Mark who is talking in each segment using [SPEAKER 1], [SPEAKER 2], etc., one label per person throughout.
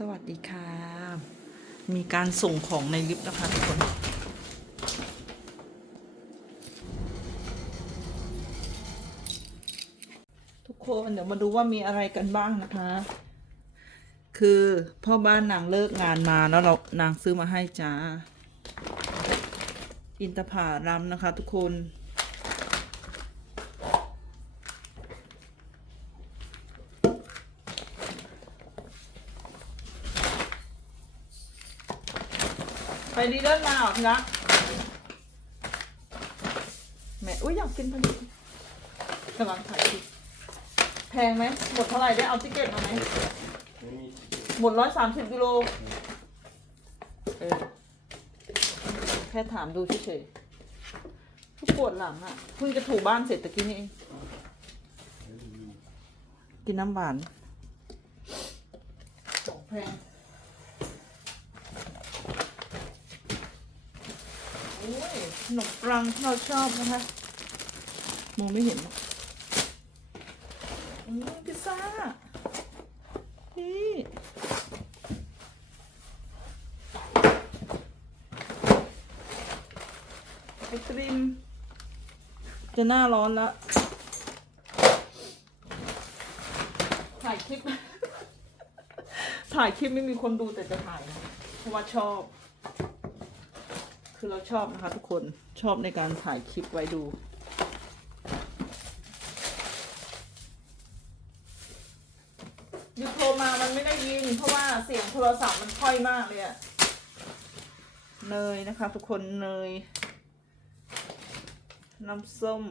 [SPEAKER 1] สวัสดีค่ะ มีการส่งของในลิฟต์นะคะทุกคนทุกคนเดี๋ยวมาดูว่ามีอะไรกันบ้างนะคะ คือพ่อบ้านนางเลิกงานมาแล้วเรานางซื้อมาให้จ้า อินทผารัมนะคะทุกคน ไปดีเดินมาเหรอพี่รักแหม่อุ้ยอยากกินพอดีกำลังถ่ายคลิปแพงไหมหมดเท่าไหร่ได้เอาติเกตมาไหมหมดร้อยสามสิบกิโลเออแค่ถามดูเฉยๆทุกปวดหลังอะเพิ่งจะถูบ้านเสร็จตะกี้นี่เองกินน้ำหวานของแพง โอ้ย ขนมปังที่เราชอบนะคะมองไม่เห็นอืมพิซซ่า นี่ไอศกรีมจะหน้าร้อนล้วถ่ายคลิป ถ่ายคลิปไม่มีคนดูแต่จะถ่ายนะเพราะว่าชอบ คือเราชอบนะคะทุกคนชอบในการถ่ายคลิปไว้ดู ยูโทรมามันไม่ได้ยิน เพราะว่าเสียงโทรศัพท์มันค่อยมากเลยอะเนยนะคะ ทุกคนเนย น้ำส้ม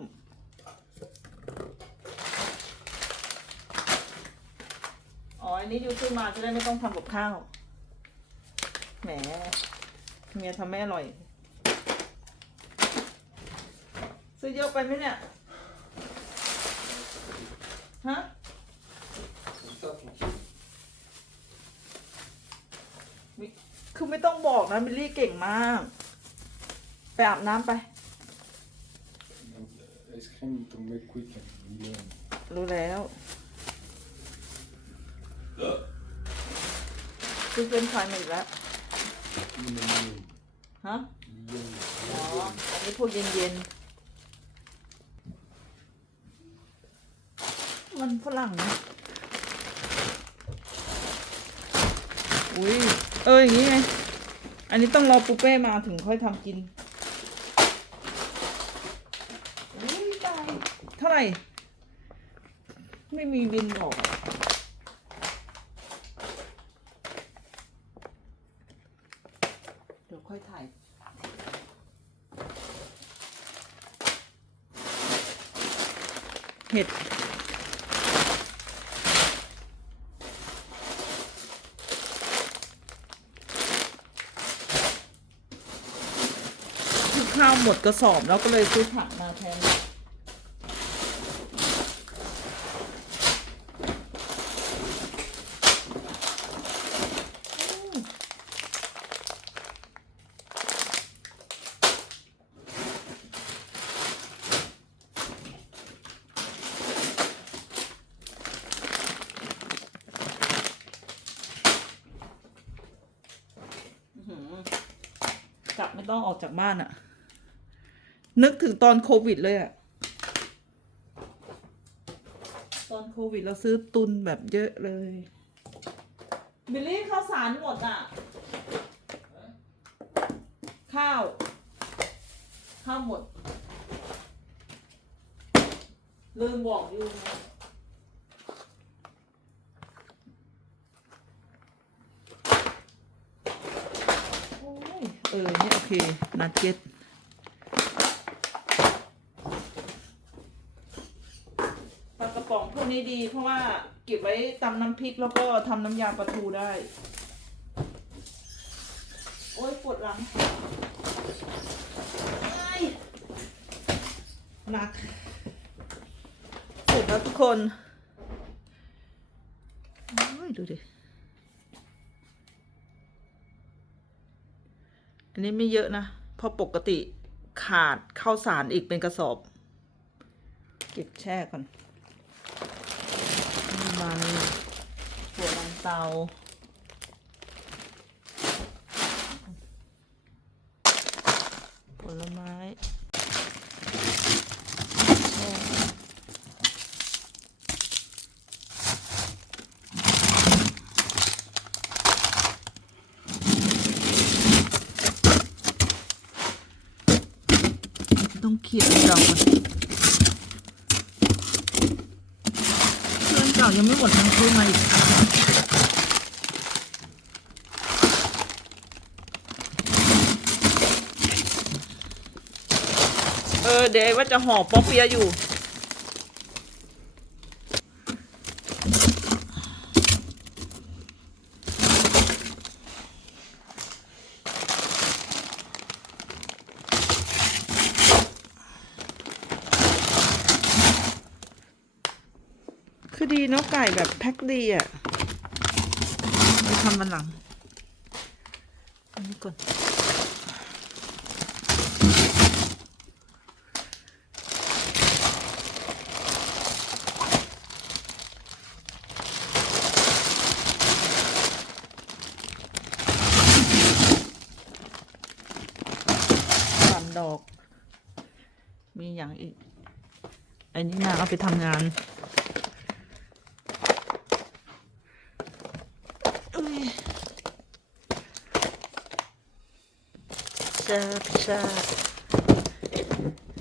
[SPEAKER 1] อ๋ออันนี้ยูซื้อมาจะได้ไม่ต้องทำกับข้าว แหม เมียทำไม่อร่อย ซื้อเยอะไปไหมเนี่ย ฮะมิคือไม่ต้องบอกนะมิลลี่เก่งมาก ไปอาบน้ำไป
[SPEAKER 2] ไอศครีมต้องไม่คุยกันเรื่อง
[SPEAKER 1] รู้แล้วคือเป็นไฟมาอีกแล้ว
[SPEAKER 2] นี่มัน
[SPEAKER 1] ฮะ
[SPEAKER 2] เรื่อง
[SPEAKER 1] อ๋ออันนี้พวกเย็นๆ มันฝรั่งอุ้ยเอออย่างนี้ไง อันนี้ต้องรอปูเป้มาถึงค่อยทำกินอุ้ยตายเท่าไหร่ ไม่มีบินบอกเดี๋ยวค่อยถ่ายเห็ด คือข้าว หมดกระสอบแล้วก็เลยซื้อผักมาแทนกลับไม่ต้องออกจากบ้านอะ นึกถึงตอนโควิดเลยอะตอนโควิดเราซื้อตุนแบบเยอะเลย บิลลี่ข้าวสารหมดอะข้าว ข้าวหมด ลืมบอกอยู่นะโอ้ยเออเนี่ยโอเคนัดเก็ตปลากระป๋องพวก นี้ดีเพราะว่าเก็บไว้ตำน้ำพริกแล้วก็ทำน้ำยาปลาทูได้ โอ้ยปวดหลังหนักเสร็จแล้วทุกคนโอ้ยดูดิ อันนี้ไม่เยอะนะ เพราะปกติขาดข้าวสารอีกเป็นกระสอบ เก็บแช่ก่อน เตาผลไม้ต้องเขียนเก่าก่เครื่องเก่ายังไม่หมดทั้งเครื่องมาอีก ออเดี๋ยวว่าจะห่อป๊อปเปียอยู่ คือดีเนาะไก่แบบแพ็คดีอะไปทำมันหลัง อันนี้ก่อน สามดอก มีอย่างอีก อั นนี้นะเอาไปทำงานพิซซ่าพิซซ่า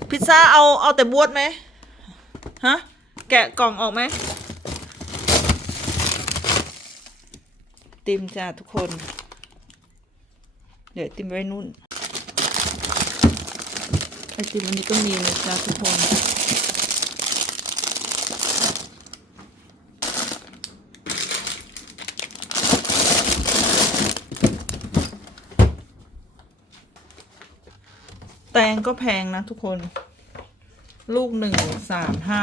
[SPEAKER 1] พิซซ่าเอาเอาแต่บวชไหมฮะ แกะกล่องออกไหมติมจ้าทุกคน เดี๋ยวติมไว้นู่นไอติมอันนี้ก็มีนะจ๊ะทุกคน งก็แพงนะทุกคน ลูกหนึ่งสามห้า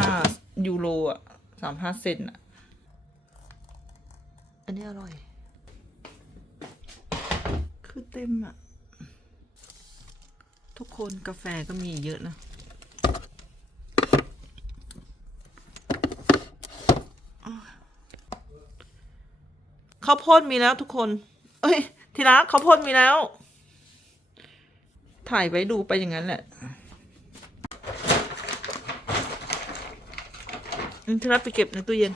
[SPEAKER 1] ยูโรอะสามห้าเซนอะ อันนี้อร่อย คือเต็มอะ ทุกคนกาแฟก็มีเยอะนะข้าวโพดมีแล้วทุกคน เอ้ย ทีละข้าวโพดมีแล้ว ถ่ายไว้ดูไปอย่างนั้นแหละอืมทีละไปเก็บในตู้เย็น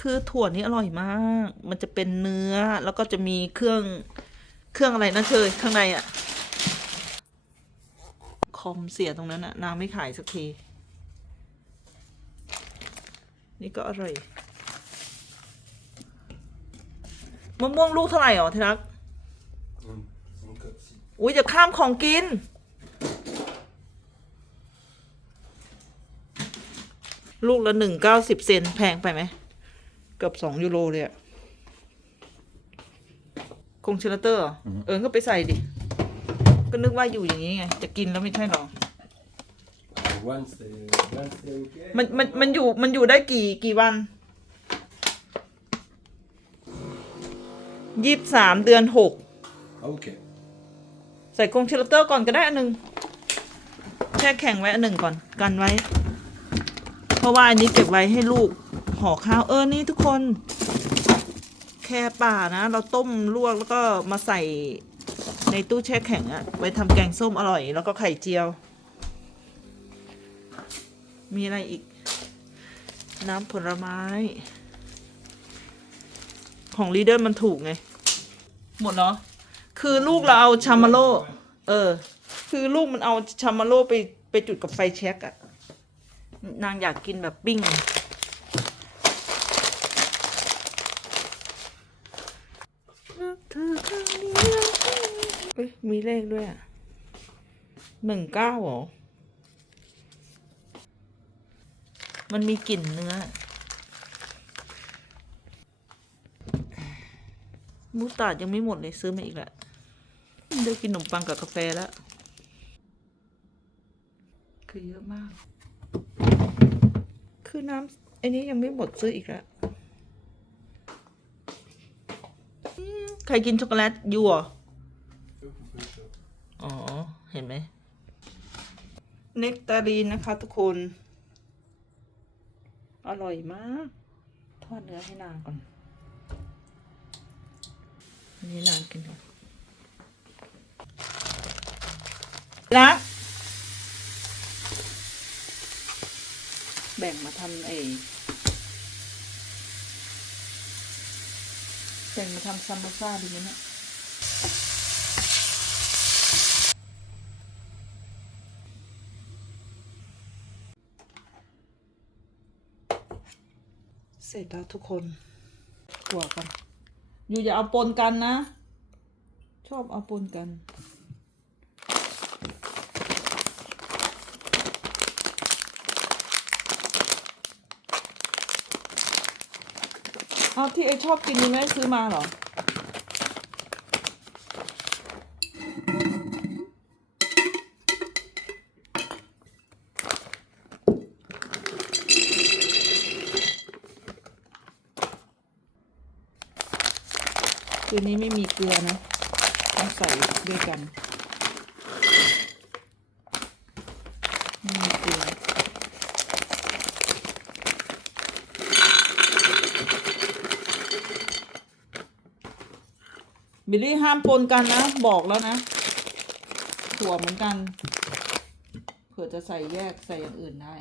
[SPEAKER 1] คือถั่วนี้อร่อยมาก มันจะเป็นเนื้อแล้วก็จะมีเครื่องเครื่องอะไรนะเชยข้างในอะคอมเสียตรงนั้นอะนางไม่ขายสักที นี่ก็อร่อยมะม่วงลูกเท่าไหร่หรอทีรัก
[SPEAKER 2] kapsi.
[SPEAKER 1] อุ้ยจะข้ามของกิน ลูกละหนึ่งเก้าสิบเซนแพงไปไหมเกือบสองยูโรเลยอะคงชิลเตอร์เหรอเออก็ไปใส่ดิ ก็นึกว่าอยู่อย่างนี้ไง จะกินแล้วไม่ใช่หรอ
[SPEAKER 2] Once they, once they okay.
[SPEAKER 1] มันมันมันอยู่มันอยู่ได้กี่กี่วันยี่สิบสามเดือนหก
[SPEAKER 2] Okay.
[SPEAKER 1] ใส่กรงชิลเตอร์ก่อนก็ได้อันหนึ่งแช่แข็งไว้อันหนึ่งก่อนกันไว้ เพราะว่าอันนี้เก็บไว้ให้ลูกห่อข้าวเออนี่ทุกคน แค่ป่านะ เราต้มลวกแล้วก็มาใส่ในตู้แช่แข็งอะไว้ทำแกงส้มอร่อย แล้วก็ไข่เจียว มีอะไรอีก น้ำผลไม้ ของลีเดอร์มันถูกไง หมดเนาะ คือลูกเราเอาชามาโลเออ คือลูกมันเอาชามาโลไปไปจุดกับไฟแช็กอะนางอยากกินแบบปิ้ง เอ้ยมีเลขด้วยอะหนึ่งเก้าหรอ มันมีกลิ่นเนื้อ มูสตาร์ดยังไม่หมดเลยซื้อมาอีกแหละ ได้กินขนมปังกับกาแฟแล้ว คือเยอะมาก คือน้ำไอ้นนี้ยังไม่หมดซื้ออีกแล้วใครกินช็อกโกแลตยูเหรออ๋อ เห็นไหม เนกตาลีนนะคะทุกคน อร่อยมาก ทอดเนื้อให้นางก่อนนนี้นางกินก่อน รักแบ่งมาทำเอแบ่งมาทำซัมโบซ่าดีไหมเนี่ยเสร็จแล้วทุกคนขัวกัน อยู่อย่าเอาปนกันนะ ชอบเอาปนกัน เอาที่ไอชอบกินนี่ไม่ซื้อมาเหรอตัวนี้ไม่มีเกลือนะต้องใส่ด้วยกัน ไม่มีเกลือ บิลลี่ห้ามปนกันนะ บอกแล้วนะถั่วเหมือนกัน เผื่อจะใส่แยกใส่อย่างอื่นได้